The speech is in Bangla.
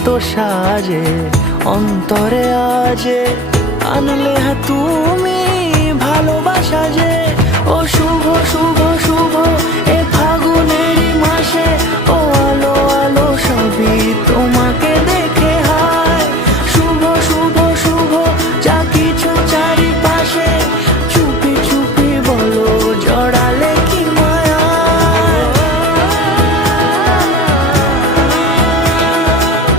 কত সাজে অন্তরে আজে আনলে তুমি ভালোবাসা যে। ও শুভ শুভ শুভ